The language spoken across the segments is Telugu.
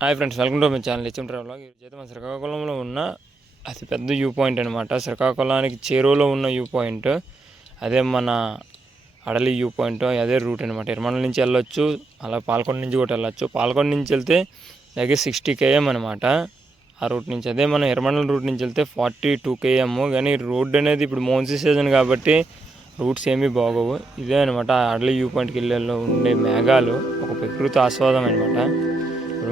Hi friends welcome to my channel H M travel ఈరోజు మన శ్రీకాకుళంలో ఉన్న అతి పెద్ద వ్యూ పాయింట్ అనమాట శ్రీకాకుళానికి చేరువలో ఉన్న వ్యూ పాయింట్. అదే మన అడలి వ్యూ పాయింట్ అదే రూట్ అనమాట ఇరమండల నుంచి వెళ్ళొచ్చు అలా పాలకొండ నుంచి కూడా వెళ్ళొచ్చు. పాలకొండ నుంచి వెళ్తే దగ్గర సిక్స్టీ కేఎం అనమాట ఆ రూట్ నుంచి అదే మనం ఎర్రమండలం రూట్ నుంచి వెళ్తే ఫార్టీ టూ కేఎం కానీ రోడ్ అనేది ఇప్పుడు మోన్సీ సీజన్ కాబట్టి రూట్స్ ఏమీ బాగోవు. ఇదే అనమాట అడలి వ్యూ పాయింట్కి వెళ్ళే ఉండే మేఘాలు ఒక ప్రకృతి ఆస్వాదం అనమాట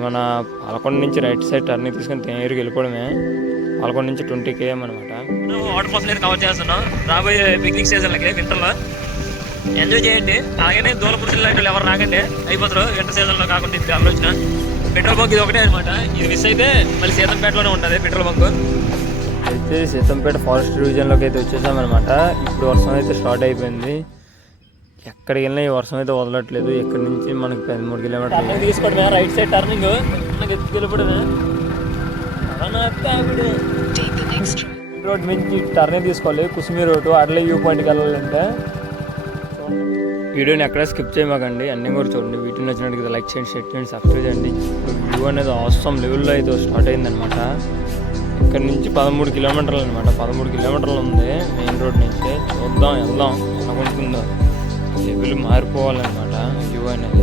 మన పాలకొండ నుంచి రైట్ సైడ్ టర్నింగ్ తీసుకొని తేనీరుకి వెళ్ళిపోవడమే పాలకొండ నుంచి ట్వంటీ కేఎం అనమాట. వాటర్ ఫాల్స్ అయితే కవర్ చేస్తున్నాం రాబోయే పిక్నిక్ సీజన్లకి వింటర్లో ఎంజాయ్ చేయండి. అలాగనే దూరపు జిల్లాకి ఎవరు రాకండి. అయిపోతారు. వింటర్ సీజన్లో కాకుండా ఇది ఆలోచన. పెట్రోల్ బంక్ ఇది ఒకటే అనమాట. ఇది మిస్ అయితే మళ్ళీ సీతంపేటలోనే ఉంటుంది పెట్రోల్ బంక్ అయితే సీతంపేట ఫారెస్ట్ డివిజన్లోకి అయితే వచ్చేసామన్నమాట. ఇప్పుడు వర్షం అయితే స్టార్ట్ అయిపోయింది. ఎక్కడికి వెళ్ళినా ఈ వర్షం అయితే వదలట్లేదు. ఇక్కడ నుంచి మనకి పదమూడు కిలోమీటర్లు. తీసుకోవడమే రైట్ సైడ్ టర్నింగ్ మనకి. రోడ్ నుంచి టర్నింగ్ తీసుకోవాలి. కుసుమి రోడ్డు అట్లే వ్యూ పాయింట్కి వెళ్ళాలంటే. వీడియోని ఎక్కడ స్కిప్ చేయమాకండి. అన్నీ కూడా చూడండి. వీడియో నచ్చినట్టు లైక్ చేయండి షేర్ చేయండి సబ్స్క్రైబ్ చేయండి. వ్యూ అనేది అవసరం లెవెల్లో అయితే స్టార్ట్ అయిందనమాట ఇక్కడ నుంచి పదమూడు కిలోమీటర్లు అనమాట పదమూడు కిలోమీటర్లు ఉంది మెయిన్ రోడ్ నుంచి. చూద్దాం వెళ్దాం. ఉంటుందో. లెవెల్ మారిపోవాలన్నమాట వ్యూ అనేది.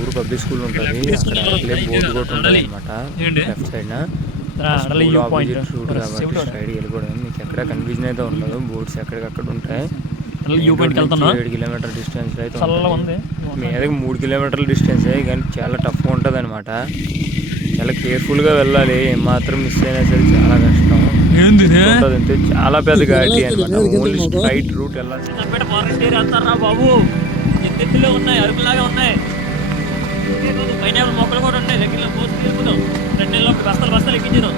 ఊరు పబ్లిక్ స్కూల్ ఉంటుంది. అక్కడ బోర్డు కూడా ఉంటుంది అనమాట? లెఫ్ట్ సైడ్ రూట్ కాబట్టి స్ట్రైడ్ వెళ్ళిపోవడం మీకు ఎక్కడ కన్ఫ్యూజన్ అయితే ఉండదు. బోర్డ్స్ ఎక్కడికక్కడ ఉంటాయి. వ్యూ పాయింట్కి వెళ్తున్నా ఏడు కిలోమీటర్ డిస్టెన్స్ అయితే. ఉంది. మీదకి మూడు కిలోమీటర్ల డిస్టెన్స్ కానీ చాలా టఫ్గా ఉంటుంది అనమాట చాలా కేర్ఫుల్గా వెళ్ళాలి. ఏమాత్రం మిస్ అయినా సరే చాలా కష్టం. అంతే. చాలా పెద్ద ఘాటి అనమాట ఓన్లీ స్ట్రైట్ రూట్ వెళ్ళాలి బాబు. ఉన్నాయి అరుపులాగా ఉన్నాయి. పైన మొక్కలు కూడా ఉంటాయి దగ్గర పోసి తీసుకుందాం. రెండు నెలలో బస్తాలు బస్తాలు ఎక్కించాను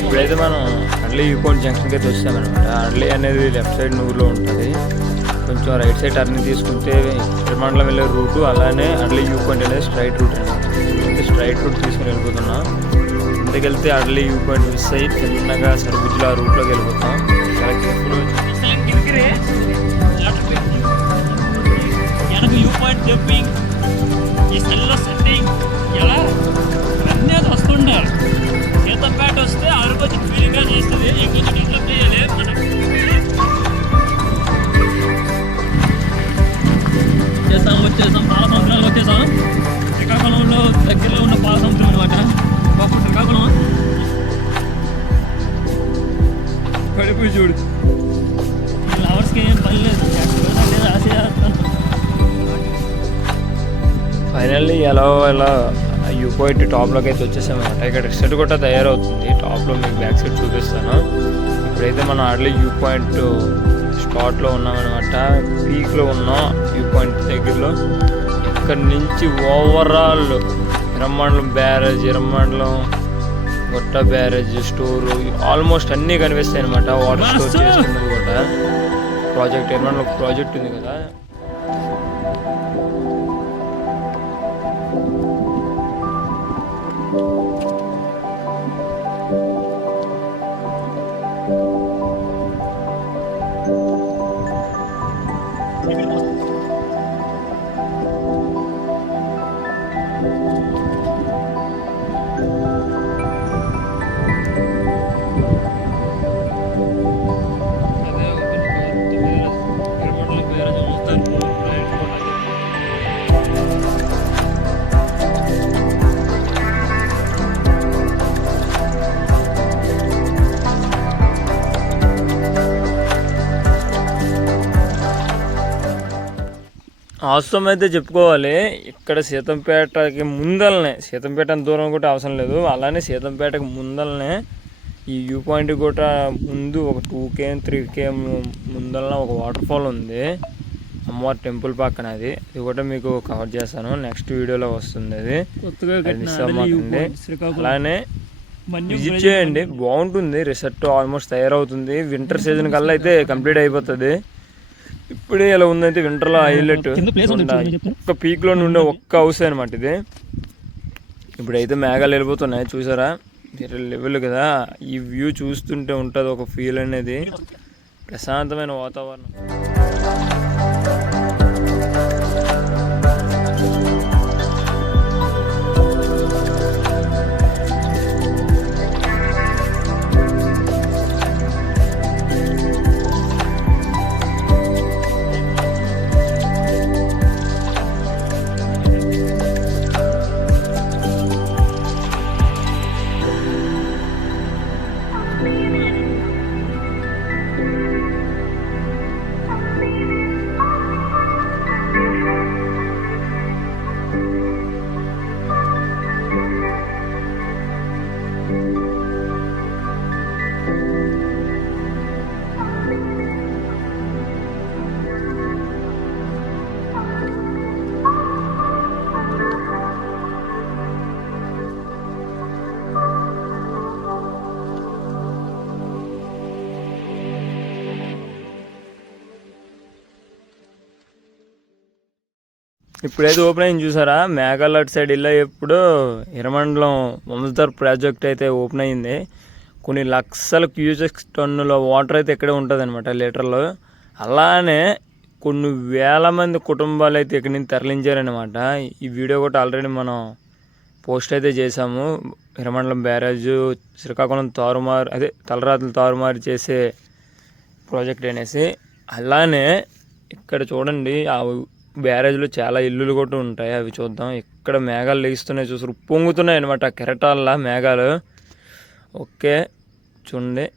ఇప్పుడైతే మనం అడ్లీ యూకోన్ జంక్షన్కి అయితే వచ్చామన్నమాట అడ్లీ అనేది లెఫ్ట్ సైడ్ నూరులో ఉంటుంది. కొంచెం రైట్ సైడ్ టర్నింగ్ తీసుకుంటే తిరుమండలం వెళ్ళే రూటు అలానే అడ్లీ యూ పాయింట్ అనేది స్ట్రైట్ రూట్ అనమాట స్ట్రైట్ రూట్ తీసుకుని వెళ్ళిపోతున్నాం. ఇంతకెళ్తే అడ్లీ యూ పాయింట్ మిస్ అయ్యి చిన్నగా సర్బుజ్లో ఆ రూట్లోకి వెళ్ళిపోతాం చాలా కేర్ఫుల్గా எனக்கு వ్యూ పాయింట్ జంపింగ్ ఈ సెల్లో సెట్టింగ్ ఎలా అన్నీ అది వస్తుండే సీతంపేట వస్తే అరుపతి ఫీలింగ్గా చేస్తుంది ఇంకొంచెం డెవలప్ చేయాలి మనం చేసాం వచ్చేసాం పాల సముద్రాలు వచ్చేసాం శ్రీకాకుళంలో దగ్గరలో ఉన్న పాల సముద్రం అనమాట పడిపోయి చూడు. లవర్స్కి ఏం పని లేదు. ఫైనల్లీ ఎలా ఎలా యూ పాయింట్ టాప్లోకి అయితే వచ్చేసామన్నమాట ఇక్కడ రిసెట్ కూడా తయారవుతుంది. టాప్లో మీకు బ్యాక్ సైడ్ చూపిస్తాను. ఇప్పుడైతే మనం ఆడలే వ్యూ పాయింట్ స్పాట్లో ఉన్నామన్నమాట పీక్లో ఉన్నాం వ్యూ పాయింట్ దగ్గరలో. ఇక్కడ నుంచి ఓవరాల్ ఇరమండలం బ్యారేజ్ ఇరమండలం గొట్ట బ్యారేజ్ స్టోరు ఆల్మోస్ట్ అన్నీ కనిపిస్తాయి అనమాట వాటర్ స్టోర్ చేస్తున్నది కూడా. ప్రాజెక్ట్ ఇరమండలం ప్రాజెక్ట్ ఉంది కదా? అవసరం అయితే చెప్పుకోవాలి ఇక్కడ సీతంపేటకి ముందలనే సీతంపేట దూరం కూడా అవసరం లేదు అలానే సీతంపేటకి ముందలనే ఈ వ్యూ పాయింట్ కూడా ముందు ఒక two K M three K M ముందలన ఒక వాటర్ ఫాల్ ఉంది అమ్మవారి టెంపుల్ పక్కన అది ఇది కూడా మీకు కవర్ చేస్తాను నెక్స్ట్ వీడియోలో వస్తుంది అది. అలానే విజిట్ చేయండి బాగుంటుంది రిసార్ట్ ఆల్మోస్ట్ తయారవుతుంది వింటర్ సీజన్ కల్లా అయితే కంప్లీట్ అయిపోతుంది. ఇప్పుడే ఇలా ఉందంటే వింటర్లో హైలైట్. ఒక్క పీక్లో ఉండే ఒక్క హౌస్ అనమాట ఇది. ఇప్పుడైతే మేఘాలు వెళ్ళిపోతున్నాయి చూసారా? వేరే లెవెల్ కదా ఈ వ్యూ చూస్తుంటే ఉంటుంది ఒక ఫీల్ అనేది. ప్రశాంతమైన వాతావరణం. ఇప్పుడైతే ఓపెన్ అయింది చూసారా? మేఘాలు అటు సైడ్ ఇలా ఎప్పుడు ఇరమండలం వంశధర్ ప్రాజెక్ట్ అయితే ఓపెన్ అయింది. కొన్ని లక్షల క్యూసెక్స్ టన్నుల వాటర్ అయితే ఇక్కడే ఉంటుంది అనమాట లీటర్లో. అలానే కొన్ని వేల మంది కుటుంబాలు అయితే ఇక్కడి నుంచి తరలించారనమాట ఈ వీడియో కూడా ఆల్రెడీ మనం పోస్ట్ అయితే చేసాము ఇరమండలం బ్యారేజ్ శ్రీకాకుళం తారుమారు అదే తలరాతులు తారుమారు చేసే ప్రాజెక్ట్ అనేసి. అలానే ఇక్కడ చూడండి ఆ బ్యారేజ్లో చాలా ఇల్లులు కూడా ఉంటాయి. అవి చూద్దాం. ఇక్కడ మేఘాలు లేస్తున్నాయి చూసారు పొంగుతున్నాయి అనమాట కెరటాల్లా మేఘాలు. ఓకే. చూడండి.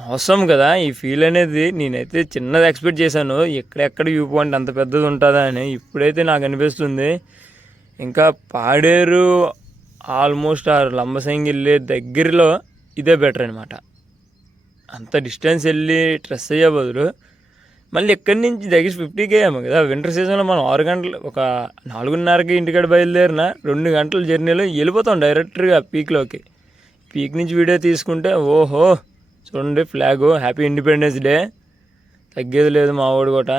అవసరం కదా. ఈ ఫీల్ అనేది నేనైతే చిన్నది ఎక్స్పెక్ట్ చేశాను. ఎక్కడెక్కడ వ్యూ పాయింట్ అంత పెద్దది ఉంటుందా అని ఇప్పుడైతే నాకు అనిపిస్తుంది. ఇంకా పాడేరు ఆల్మోస్ట్ ఆ లంబసింగి వెళ్ళే దగ్గరలో ఇదే బెటర్ అనమాట అంత డిస్టెన్స్ వెళ్ళి స్ట్రెస్ అయ్యే బదులు మళ్ళీ ఎక్కడి నుంచి దగ్గర ఫిఫ్టీకే ఏమో కదా. వింటర్ సీజన్లో మనం ఆరు గంటలు ఒక నాలుగున్నరకి ఇంటికాడ బయలుదేరిన రెండు గంటల జర్నీలో వెళ్ళిపోతాం డైరెక్ట్గా పీక్లోకి పీక్ నుంచి వీడియో తీసుకుంటే ఓహో చూడండి ఫ్లాగ్ హ్యాపీ ఇండిపెండెన్స్ డే తగ్గేది లేదు మా వాడు కూడా.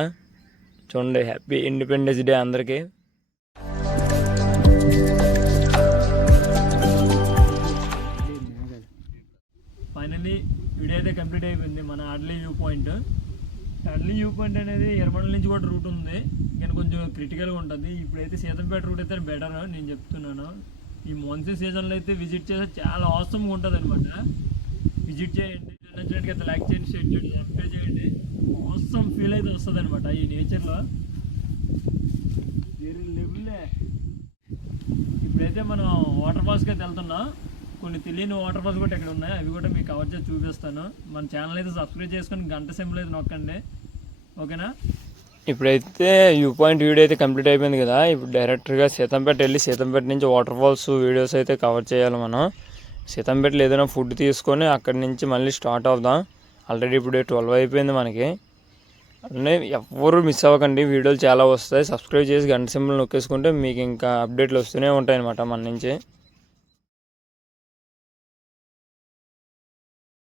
చూడండి హ్యాపీ ఇండిపెండెన్స్ డే అందరికీ. ఫైనల్లీ వీడియో అయితే కంప్లీట్ అయిపోయింది. మన Adli view point Adli view point అనేది ఎర్రమండల నుంచి కూడా రూట్ ఉంది. కానీ కొంచెం క్రిటికల్గా ఉంటుంది. ఇప్పుడైతే సీతంపేట రూట్ అయితే బెటర్ నేను చెప్తున్నాను. ఈ మాన్సూన్ సీజన్లో అయితే విజిట్ చేస్తే చాలా అవసరంగా ఉంటుంది అనమాట విజిట్ చేయండి. నచ్చినట్టుగా అయితే లైక్ చేయండి షేర్ చేయండి సబ్స్క్రైబ్ చేయండి. అవసరం ఫీల్ అయితే వస్తుంది అనమాట ఈ నేచర్లో వేరే లెవెల్లే ఇప్పుడైతే మనం వాటర్ ఫాల్స్కి అయితే వెళ్తున్నాం. కొన్ని తెలియని వాటర్ ఫాల్స్ కూడా ఇక్కడ ఉన్నాయి. అవి కూడా మీకు కవర్ చేసి చూపిస్తాను. మన ఛానల్ అయితే సబ్స్క్రైబ్ చేసుకొని గంట సింబల్ అయితే నొక్కండి. ఓకేనా? ఇప్పుడైతే వ్యూ పాయింట్ వీడియో అయితే కంప్లీట్ అయిపోయింది కదా. ఇప్పుడు డైరెక్ట్గా సీతంపేట వెళ్ళి సీతంపేట నుంచి వాటర్ ఫాల్స్ వీడియోస్ అయితే కవర్ చేయాలి మనం. సీతంపేటలో ఏదైనా ఫుడ్ తీసుకొని అక్కడి నుంచి మళ్ళీ స్టార్ట్ అవుదాం. ఆల్రెడీ ఇప్పుడు ట్వెల్వ్ అయిపోయింది మనకి. అన్నీ ఎవ్వరూ మిస్ అవ్వకండి. వీడియోలు చాలా వస్తాయి. సబ్స్క్రైబ్ చేసి గంట సింబల్ నొక్కేసుకుంటే మీకు ఇంకా అప్డేట్లు వస్తూనే ఉంటాయి అనమాట మన నుంచి.